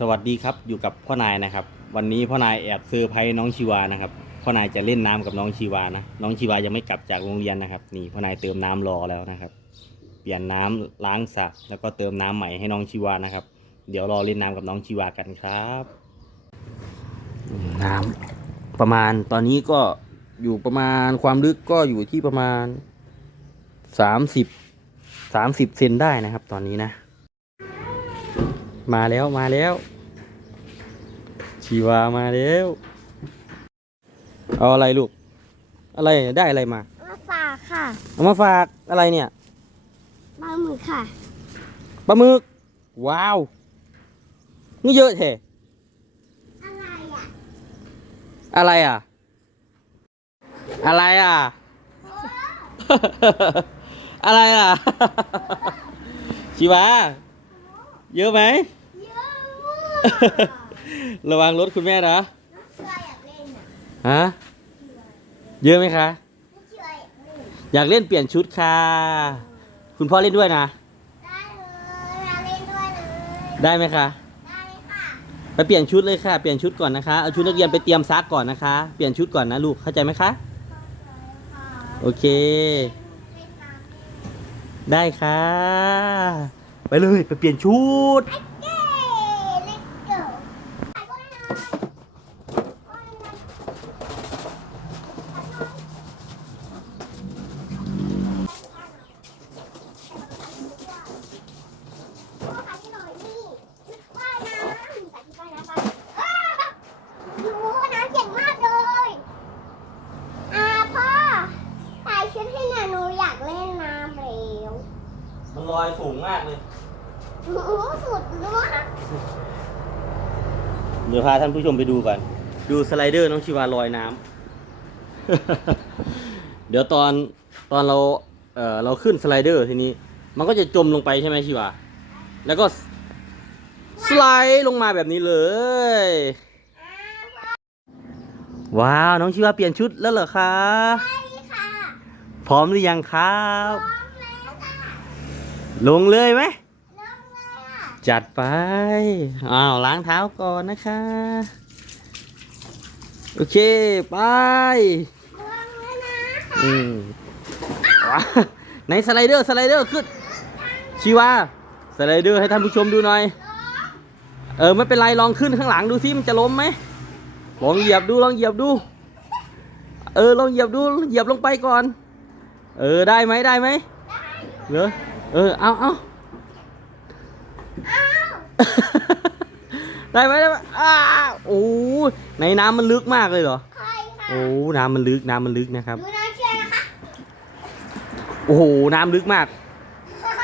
สวัสดีครับอยู่กับพ่อนายนะครับ วันนี้พ่อนายแอบเซอร์ไพรส์น้องชีวานะครับพ่อนายจะเล่นน้ำกับน้องชีวานะน้องชีวายังไม่กลับจากโรงเรียนนะครับ นี่พ่อนายเติมน้ำรอแล้วนะครับ เปลี่ยนน้ำล้างสระแล้วก็เติมน้ำใหม่ให้น้องชีวานะครับ เดี๋ยวรอเล่นน้ำกับน้องชีวากันครับ น้ำประมาณตอนนี้ก็อยู่ประมาณความลึกก็อยู่ที่ประมาณสามสิบสามสิบเซนได้นะครับ ตอนนี้นะ มาแล้วมาแล้ว ชีวามาแล้ว เอาอะไรลูก อะไรได้อะไรมามาฝากค่ะเอามาฝากอะไรเนี่ยปลาหมึกค่ะปลาหมึก ว้าว นี่เยอะแท้อะไรอะอะไรอะ อะไรอะ อะไรอะ ชีวา เยอะไหมเยอะมาก ระวังรถคุณแม่นะน้องเชื่ออยากเล่นอะฮะเยอะไหมคะน้องเชื่ออยากเล่นอยากเล่นเปลี่ยนชุดค่ะ คุณพ่อเล่นด้วยนะ ได้เลยอยากเล่นด้วยเลยได้ไหมคะได้ค่ะไปเปลี่ยนชุดเลยค่ะ เปลี่ยนชุดก่อนนะคะ เอาชุดนักเรียนไปเตรียมซักก่อนนะคะ เปลี่ยนชุดก่อนนะลูก เข้าใจไหมคะ โอเค ได้ค่ะ ไปเลยไปเปลี่ยนชุด เย้เล็กเกิร์พ่อขายที่หน่อยนี่ว่ายน้ำใส่ที่ว่ายน้ำไปอ้าหนูว่ายน้ำเก่งมากเลยอ่าพ่อใส่ชุดให้หน่อยหนูอยากเล่นน้ำแล้ว มันลอยสูงมากเลยโอ้โหสุดมากเดี๋ยวพาท่านผู้ชมไปดูก่อนดูสไลเดอร์น้องชีวาลอยน้ำ เดี๋ยวตอนตอนเราเออเราขึ้นสไลเดอร์ทีนี้ มันก็จะจมลงไปใช่ไหมชีวา แล้วก็สไลด์ลงมาแบบนี้เลย ว้าว น้องชีวาเปลี่ยนชุดแล้วเหรอคะ ใช่ค่ะ พร้อมหรือยังครับ พร้อมแล้วค่ะ ลงเลยไหมเริ่มเลยอะจัดไป อ้าวล้างเท้าก่อนนะคะ โอเค ไปเริ่มแล้วนะอืมว้าในสไลเดอร์สไลเดอร์ขึ้นชีวาสไลเดอร์ให้ท่านผู้ชมดูหน่อย เออไม่เป็นไรลองขึ้นข้างหลังดูซิมันจะล้มไหมลองเหยียบดูลองเหยียบดู เออลองเหยียบดูเหยียบลงไปก่อน เออได้ไหมได้ไหมเหรอ เออ เอาเอาอ้าวได้ไหมได้ไหมอ้าวโอ้ในน้ำมันลึกมากเลยเหรอ ใช่ค่ะโอ้น้ำมันลึกน้ำมันลึกนะครับ ดูน้ำเชื่อนะคะ โอ้โห น้ำลึกมาก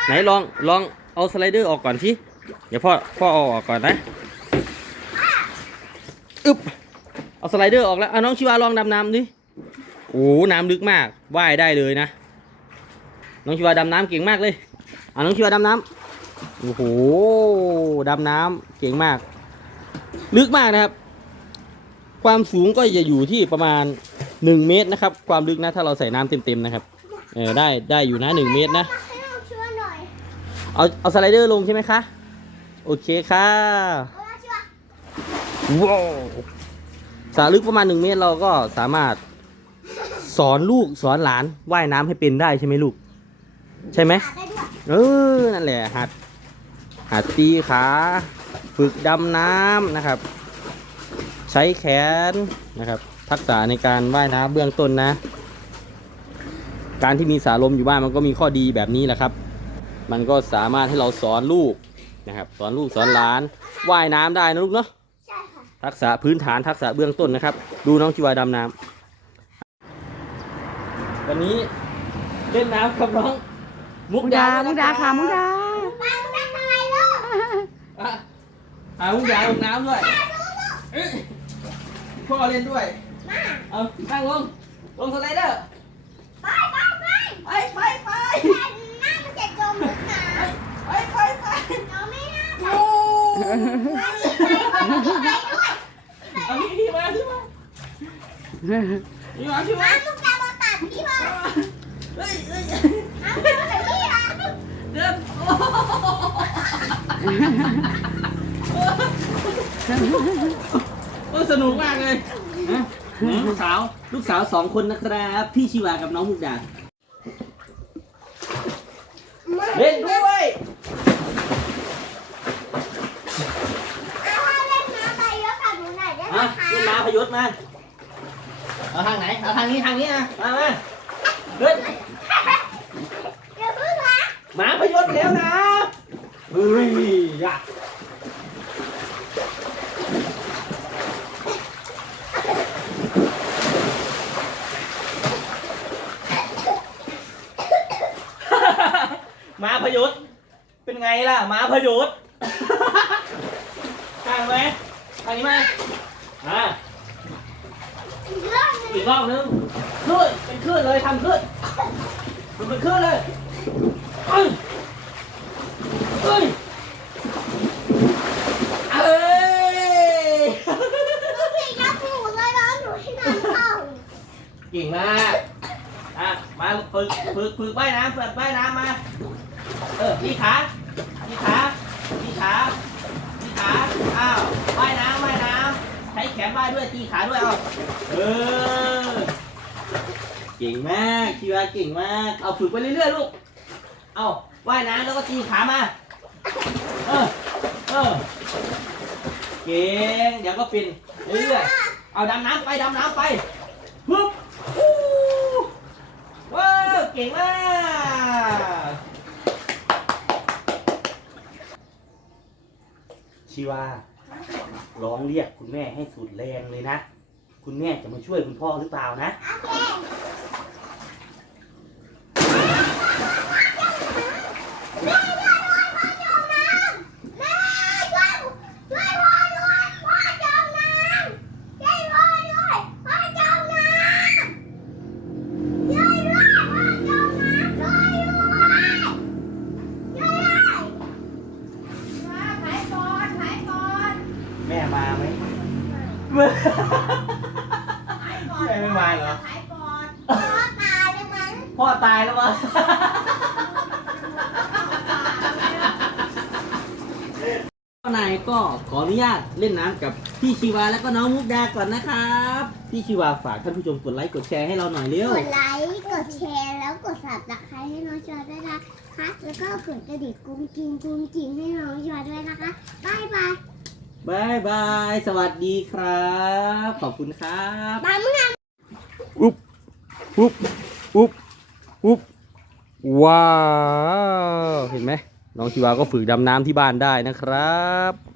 ไหนลองลองเอาสไลเดอร์ออกก่อนสิเดี๋ยวพ่อพ่อเอาออกก่อนนะอึ๊บเอาสไลเดอร์ออกแล้วเอาน้องชิวาลองดำน้ำดิ โอ้น้ำลึกมาก ว่ายได้เลยนะ น้องชิวาดำน้ำเก่งมากเลยเอาน้องชิวดำน้ำโอ้โหดำน้ำเก่งมาก ลึกมากนะครับ ความสูงก็จะอยู่ที่ประมาณ 1 เมตรนะครับ ความลึกนะถ้าเราใส่น้ำเต็มๆนะครับเออได้ได้อยู่นะ 1 เมตรนะเราช่วยหน่อยเอาเอาสไลเดอร์ลงใช่ไหมคะ โอเคค่ะว้าวสระลึกประมาณ 1 เมตรเราก็สามารถสอนลูกสอนหลานว่ายน้ำให้เป็นได้ใช่ไหมลูก ใช่ไหม เออ นั่นแหละ หัด หัดตีขา ฝึกดำน้ำนะครับ ใช้แขนนะครับ ทักษะในการว่ายน้ำเบื้องต้นนะ การที่มีสาลมอยู่บ้านมันก็มีข้อดีแบบนี้แหละครับ มันก็สามารถให้เราสอนลูกนะครับ สอนลูกสอนหลาน ว่ายน้ำได้นะลูกเนาะใช่ค่ะทักษะพื้นฐานทักษะเบื้องต้นนะครับ ดูน้องชีวาดำน้ำวันนี้เล่นน้ำกับน้อง มุกมุกดาดามุกดาค่ะมุกดาปังได้ทำไมลูกอะหามุกดาลงน้ำด้วยเอ้ยพ่อเล่นด้วย มาเอานั่งลง ลงสไลเดอร์ ไปไปไปไปไปไปแต่หน้ามันจะจมลึกน้ำไปไปไปเราไม่น่าไปโอ้ไปด้วยเอาพี่พี่มาพี่มาพี่มาพี่มาน้ำลูก เฮ้ยเฮ้ยน้ำดาบอตัดพี่อะเดินโอ้เออสนุกมากเลยนะลูกสาว ลูกสาวสองคนนะครับ พี่ชิวากับน้องมุกดาเล่นด้วยเอาเล่นน้ำไปยอะกับหนูหน่อยได้ไหมคะเล่นน้ำพยศมาเอาทางไหน เอาทางนี้ ทางนี้นะมามาเล่น หมาพยศแล้วนะเฮ้ยอยากหมาพยศเป็นไงล่ะหมาพยศทางไหมทางนี้มาอ่าอีกรอบนึงอีกรอบนึงคลื่นเป็นคลื่นเลยทำคลื่นมันเป็นคลื่นเลย เอ้ยเอ้ยเอ้ยลูกพี่ยักหนูเลยนะหนูให้น้ำเข้าเก่งมากอะมาฝึกฝึกฝึกว่ายน้ำฝึกว่ายน้ำมา เออพี่ขาพี่ขาพี่ขาพี่ขาอ้าวว่ายน้ำว่ายน้ำใช้แขนว่ายด้วยตีขาด้วยเอาเออเก่งมากคิวาเก่งมาก เอาฝึกไปเรื่อยๆลูก เอาว่ายน้ำแล้วก็ตีขามา เออ เออ เก่ง เดี๋ยวก็เป็นเรื่อยๆเอาดำน้ำไปดำน้ำไปปึ๊บอู้ว้าวเก่งมากชิวาร้องเรียกคุณแม่ให้สุดแรงเลยนะ คุณแม่จะมาช่วยคุณพ่อหรือเปล่านะ โอเค ม่มาไหมขายก่อนแม่ไม่มาเหรอ ขายก่อนพ่อตายเลยมั้งพ่อตายแล้วมั้งนายก็ขออนุญาตเล่นน้ำกับพี่ชีวาแล้วก็น้องมุกดาก่อนนะครับ พี่ชีวาฝากท่านผู้ชมกดไลค์กดแชร์ให้เราหน่อยเร็ว กดไลค์กดแชร์แล้วกดสับตะไคร้ให้น้องชอด้วยนะคะ แล้วก็กดกระดิ่งกุ้งกิ้งกุ้งกิ้งให้น้องชอด้วยนะคะบายบาย บายบาย สวัสดีครับ ขอบคุณครับบายมึงอะอุ๊บอุ๊บอุ๊บอุ๊บว้าว เห็นไหมน้องชิวาก็ฝึกดำน้ำที่บ้านได้นะครับ